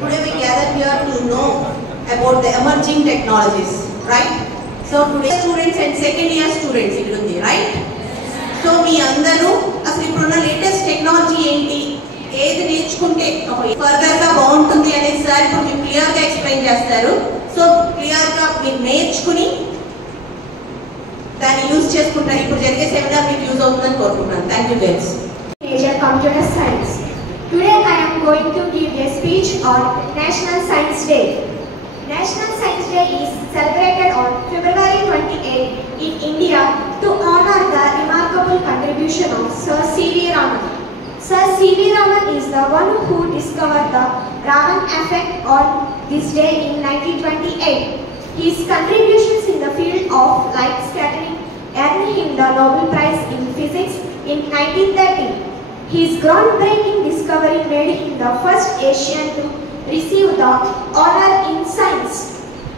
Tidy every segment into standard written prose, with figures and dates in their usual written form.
Today we gather here to know about the emerging technologies, right? So today students and second year students ikkundi, right? So మీ అందరూ అసలు ఇప్పుడున్న latest technology ఏంటి, ఏది నేర్చుకుంటే further గా బాగుంటుంది అనేది సార్ ఇప్పుడు మీకు క్లియర్ గా ఎక్స్ప్లెయిన్ చేస్తారు. సో క్లియర్ గా మీరు నేర్చుకుని దాన్ని యూజ్ చేసుకుంటారు. ఇప్పుడు జరిగే సెమినార్ మీకు యూజ్ అవుతుందని కోరుకుంటున్నాను. Thank you guys. Computer Science. Today I am going to give a speech on National Science Day. National Science Day is celebrated on February 28 in India to honor the remarkable contribution of Sir C.V. Raman. Sir C.V. Raman is the one who discovered the Raman effect on this day in 1928. His contributions in the field of light scattering earned him the Nobel Prize in Physics in 1930. His groundbreaking discovery made him the first Asian to receive the honor in science.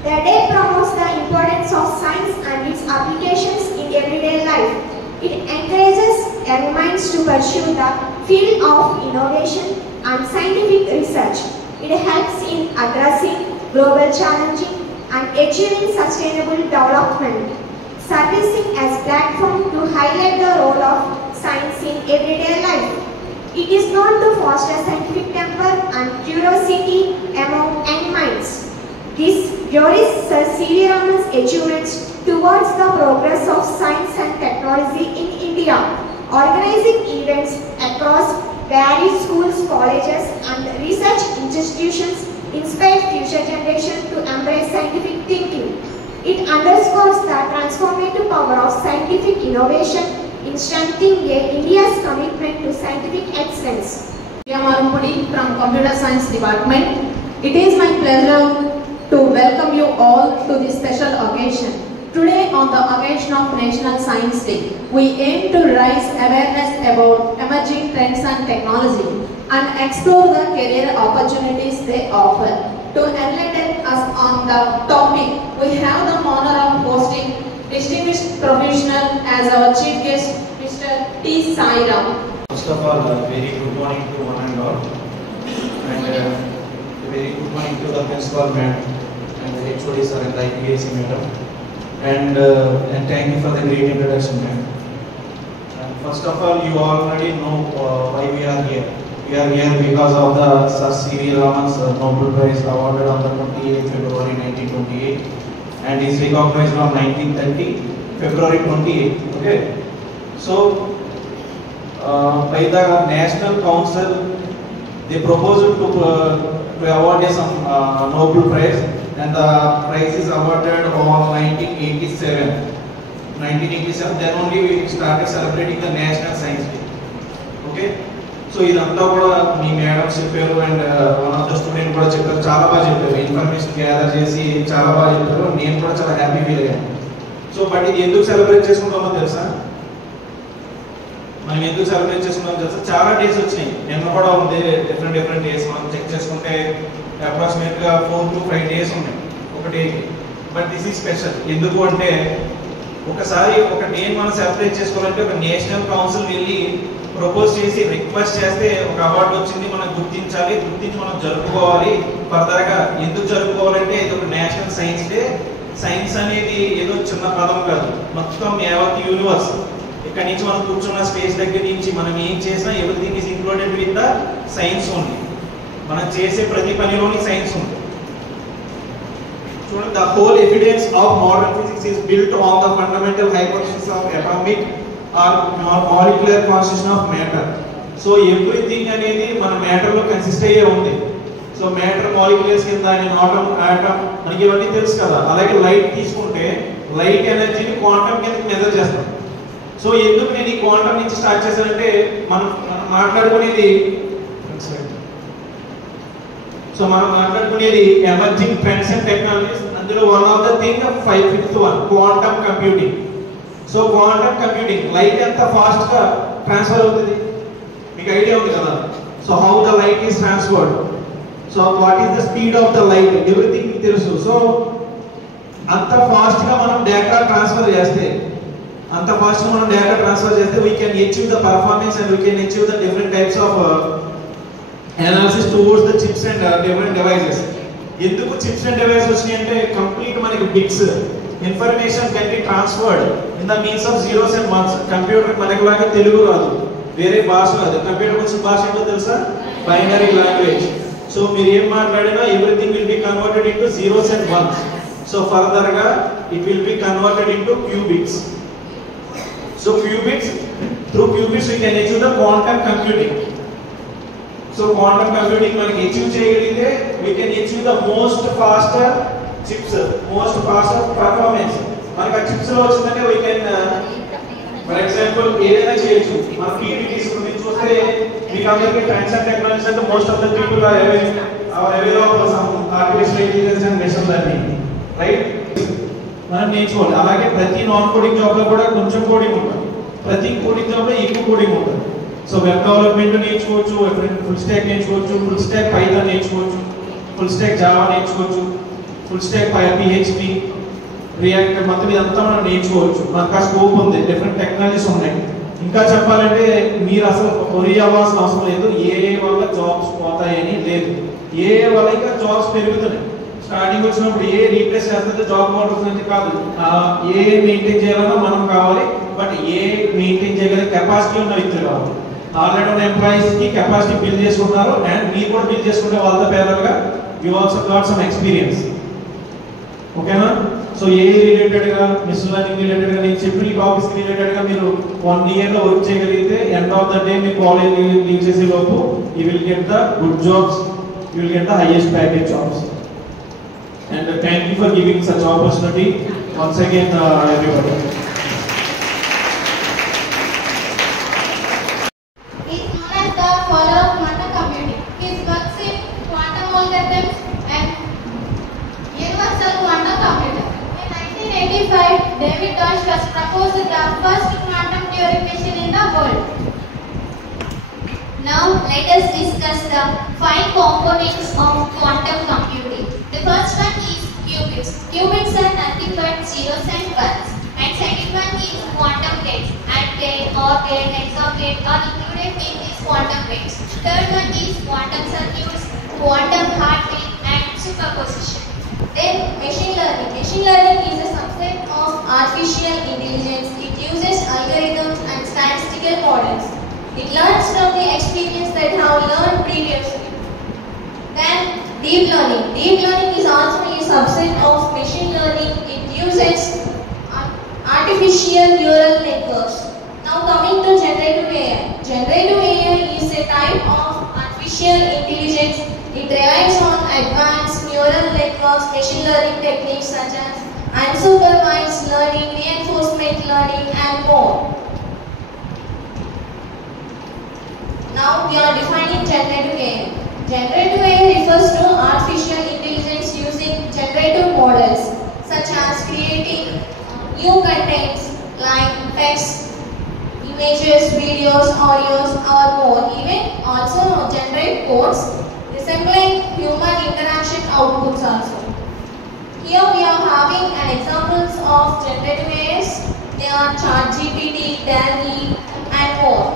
The day promotes the importance of science and its applications in everyday life. It encourages young minds to pursue the field of innovation and scientific research. It helps in addressing global challenges and achieving sustainable development, serving as platform to highlight the role of science in everyday life. It is known to foster scientific temper and curiosity among young minds. This glorious Sir C.V. Raman's achievements towards the progress of science and technology in India, organizing events across various schools, colleges and research institutions inspire future generations to embrace scientific thinking. It underscores the transformative power of scientific innovation in strengthening India's commitment to scientific excellence. Marumpudi from Computer Science Department. It is my pleasure to welcome you all to this special occasion. Today on the occasion of National Science Day, we aim to raise awareness about emerging trends and technology and explore the career opportunities they offer. To enlighten us on the topic, we have the honor of hosting distinguished professional as our chief guest, Mr. T. Sai Ram. First of all, very good morning to one and all, and very good morning to the principal ma'am and the HOD sir and the IPAC madam, and thank you for the great introduction, ma'am. First of all, you already know why we are here. We are here because of the Sir C.V. Raman's Nobel Prize awarded on the 28th February 1928. And is recognized on 1930 February 28. Okay, so by the National Council, they proposed to award some Nobel Prize, and the prize is awarded on 1987. 1987, then only we started celebrating the National Science Day. Okay, so ఇదంతా కూడా మీ madam చెప్పారు and one of the student కూడా చెప్పారు, చాలా బాగా చెప్పారు, information gather చేసి చాలా బాగా చెప్పారు. నేను కూడా చాలా హ్యాపీ ఫీల్ అయ్యాను. సో బట్ ఇది ఎందుకు సెలబ్రేట్ చేసుకుంటామో తెలుసా, మనం ఎందుకు సెలబ్రేట్ చేసుకుంటామో తెలుసా, చాలా డేస్ వచ్చినాయి, నిన్న కూడా ఉంది, డిఫరెంట్ డేస్ మనం చెక్ చేసుకుంటే అప్రాక్సిమేట్గా 4 to 5 డేస్ ఉన్నాయి ఒక డేకి. But this is special. ఎందుకు అంటే ఒకసారి ఒక డే మనం సెలబ్రేట్ చేసుకోవాలంటే ఒక నేషనల్ కౌన్సిల్ వెళ్ళి ప్రపోజ్ చేసి రిక్వెస్ట్ చేస్తే ఒక అవార్డు వచ్చింది, మనం గుర్తించాలి, గుర్తించి మనం జరుపుకోవాలి. ఫర్దర్గా ఎందుకు జరుపుకోవాలంటే ఇది ఒక నేషనల్ సైన్స్ డే. సైన్స్ అనేది ఏదో చిన్న పదం కాదు, మొత్తం యావత్ యూనివర్స్. ఇక్కడ నుంచి మనం కూర్చున్న స్పేస్ దగ్గర నుంచి మనం ఏం చేసినా everything is included with the science ఉంది. మనం చేసే ప్రతి పనిలోని సైన్స్ ఉంది. చూడండి, the whole evidence of modern physics is built on the fundamental hypothesis of atomic or molecular constitution of matter. So everything అనేది మన మ్యాటర్ లో కన్సిస్ట్ అయ్యే ఉంది. సో మ్యాటర్, మాలిక్యులర్స్ కింద ఆటమ్, ఆటమ్, మనకి ఇవన్నీ తెలుసు కదా. అలాగే లైట్ తీసుకుంటే లైట్ ఎనర్జీని క్వాంటమ్ కింద మెజర్ చేస్తాం. సో ఎందుకు నేను ఈ క్వాంటమ్ నుంచి స్టార్ట్ చేశానంటే మనం మాట్లాడుకునేది ఎమర్జింగ్ ట్రెండ్స్ అండ్ టెక్నాలజీస్. అందులో one of the thing 5th one quantum computing. So quantum computing, light ఎంత ఫాస్ట్ గా ట్రాన్స్ఫర్ అవుతుంది మీకు ఐడియా ఉంది కదా. So how the light is transferred, so what is the speed of the light, everything మీకు తెలుసు. So అంత fast గా మనం డేటా ట్రాన్స్ఫర్ చేస్తే we can achieve the performance and we can achieve the different types of analysis towards the chips and different devices. ఎందుకు chips and device వచ్చినాయి అంటే complete మనకి bits information can be transferred in the means of zeros and once. Computer మనకి లాగా తెలుగు రాదు, వేరే భాష రాదు. కంప్యూటర్ వచ్చిన భాష ఏంటో తెలుసా? Binary language. సో మీరు ఏం మాట్లాడినా everything will be converted into zeros and ones. So further గా it will be converted into qubits. So qubits, through qubits we can achieve the quantum computing. So quantum computing మనకి achieve చేయగలిగితే we can achieve the most faster chips, most faster performance. మనకి ఆ chips లో వచ్చిందంటే we can for example ఏదైనా చేయొచ్చు. మన PPTs గురించి చూస్తే మీకు అందరికీ సైన్స్ అండ్ టెక్నాలజీ అంటే most of the people are aware of some artificial intelligence and machine learning, right? మనం నేర్చుకోవాలి. అలాగే ప్రతి నాన్ కోడింగ్ జాబ్ లో కూడా కొంచెం కోడింగ్ ఉంటుంది, ప్రతి కోడింగ్ జాబ్ లో ఎక్కువ కోడింగ్ ఉంటుంది. సో వెబ్ డెవలప్మెంట్ నేర్చుకోవచ్చు, ఫుల్ స్టాక్ నేర్చుకోవచ్చు, ఫుల్ స్టాక్ పైథాన్ నేర్చుకోవచ్చు, ఫుల్ స్టాక్ జావా నేర్చుకోవచ్చు, ఫుల్ స్టాక్ PHP, రియాక్ట్, మొత్తం ఇదంతా మనం నేర్చుకోవచ్చు. మనకు ఆ స్కోప్ ఉంది, డిఫరెంట్ టెక్నాలజీస్ ఉన్నాయి. ఇంకా చెప్పాలంటే మీరు అసలు వరి అవ్వాల్సిన అవసరం లేదు. ఏ వల్ల జాబ్స్ పోతాయని లేదు, ఏ వల్ల ఇంకా జాబ్స్ పెరుగుతున్నాయి. స్టార్టింగ్ వచ్చినప్పుడు ఏ రీప్లేస్ చేస్తే జాబ్ పోతుందని కాదు, ఏ మెయింటైన్ చేయాలన్నా మనం కావాలి. బట్ ఏ మెయింటైన్ చేయగలిగే కెపాసిటీ ఉన్న వ్యక్తులు కావాలి. ఆల్రెడీ ఉన్న ఎంప్లాయీస్ కి కెపాసిటీ బిల్డ్ చేసుకుంటున్నారు, అండ్ మీరు కూడా బిల్డ్ చేసుకుంటే వాళ్ళతో పేదలుగా you also got some experience. ఓకేనా? సో ఏ రిలేటెడ్ గా, మిషన్ లెర్నింగ్ రిలేటెడ్ గా, నేను చెప్పిన టాపిక్స్ రిలేటెడ్ గా మీరు 1 year లో వర్క్ చేయగలిగితే end of the day me college leave చేసే లోపు you will get the good jobs, you will get the highest package jobs. And thank you for giving such opportunity once again, everybody. He is known as the father of quantum computing. His works in quantum algorithms and universal quantum computer. In 1985, David Deutsch was proposed the first quantum Turing machine in the world. Now let us discuss the 5 components of quantum computing. The first one is qubits. Qubits are nothing but zeros and ones. And second one is quantum gates. AND gate, OR gate, XOR gate are included in these quantum gates. Third one is quantum circuits, quantum heartbeat and superposition. Then machine learning. Machine learning is a subset of artificial intelligence. It uses algorithms and statistical models. It learns from the experience that have learned previously. Then deep learning. Deep learning is also a subset of machine learning. It uses artificial neural networks. Now coming to generative AI. Generative AI is a type of artificial intelligence. It relies on advanced neural networks, machine learning techniques such as unsupervised learning, reinforcement learning and more. Now we are defining generative AI. Generative AI refers to artificial intelligence using generative models such as creating new contents like text, images, videos, audios or more. Even also generate codes resembling human interaction outputs also. Here we are having an examples of generative AIs. They are ChatGPT, DALL-E and more.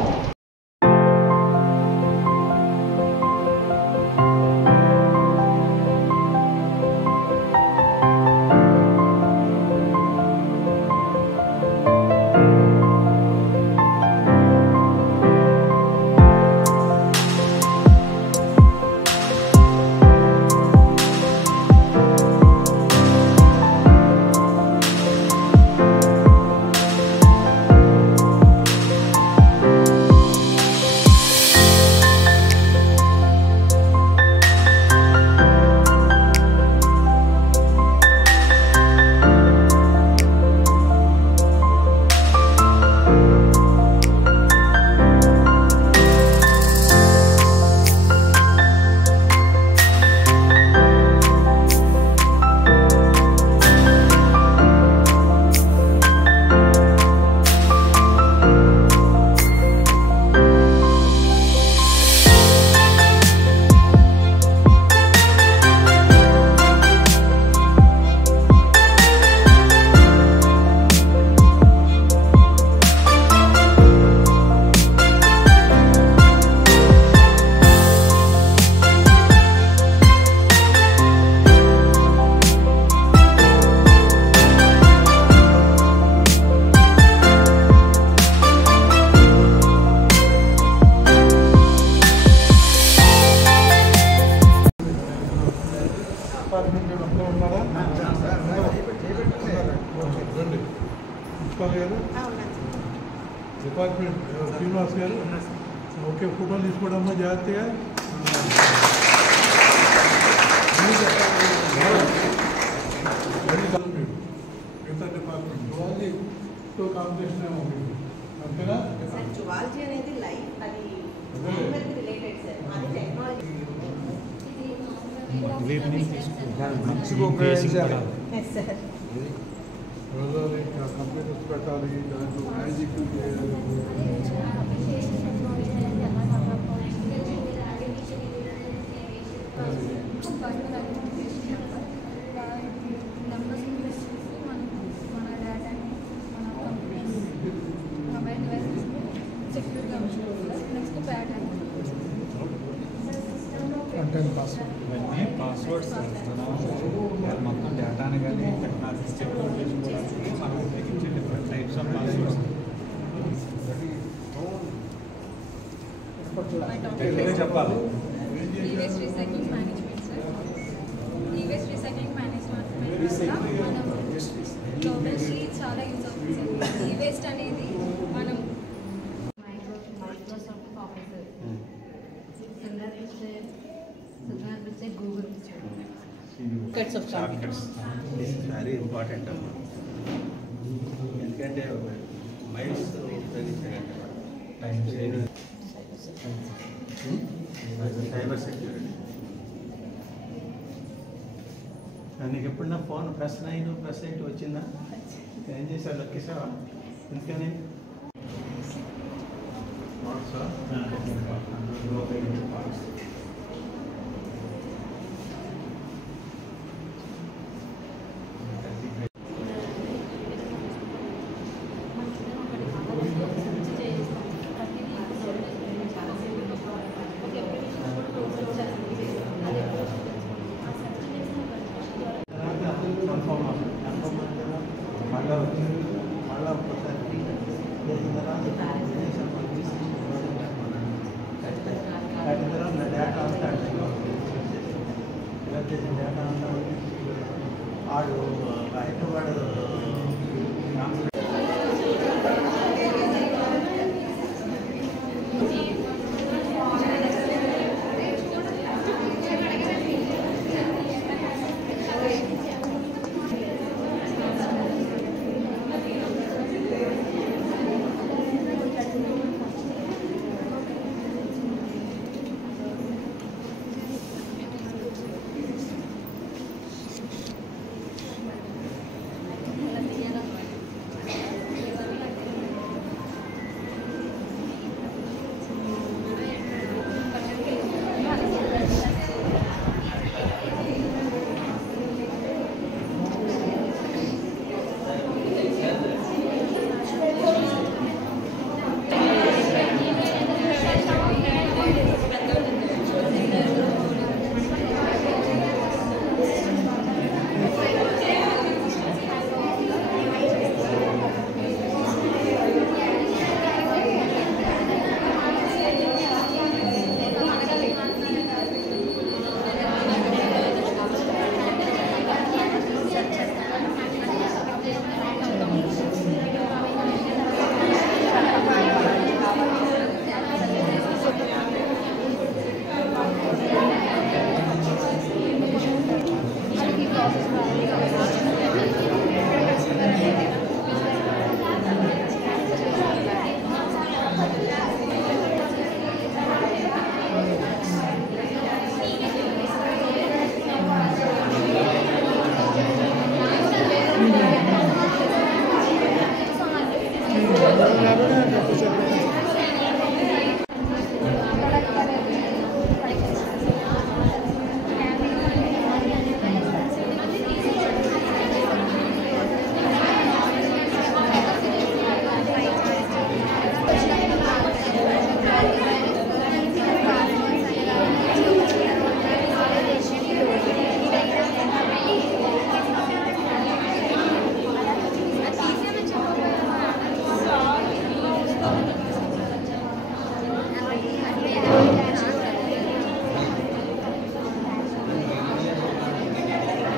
ఫోటోలు తీసుకోవడమ్మా జాగ్రత్తగా. మిగతా department జువాలజీతో competition ఏమో మీకు అంతేనా? Sir zoology అనేది life అది related sir, అది technology. Computers పెట్టాలి, దాంట్లో మ్యాజిక్ చేయాలి. ఇవన్నీ పాస్వర్డ్స్ మొత్తం డేటాని కానీ టెక్నాలజీ సెక్యూర్ చేసుకోవడానికి మనం ఉపయోగించే డిఫరెంట్ టైప్స్ ఆఫ్ పాస్వర్డ్స్. చెప్పాలి. E waste recycling management sir. E waste recycling management వల్ల మనం గ్లోబల్స్కి చాలా యూజ్ అవుతుంది సార్. ఈవేస్ట్ అనేది మనం మైక్రోసాఫ్ట్ ఆఫీస్ సుందర్ పిచ్చే గూగుల్ షార్ట్కట్స్ వెరీ ఇంపార్టెంట్ అమ్మా. ఎందుకంటే మైల్స్ ఉపయోగించాలంటే టైం సేవ్, సైబర్ సెక్యూరిటీ. నీకు ఎప్పుడన్నా ఫోన్ +9 +8 వచ్చిందా? ఏం చేశావు? లొక్కేసావా? ఎందుకని మళ్ళా ఒక్కసారి డేటా అంతా డేటా అంతా ఆడు హైదరాబాద్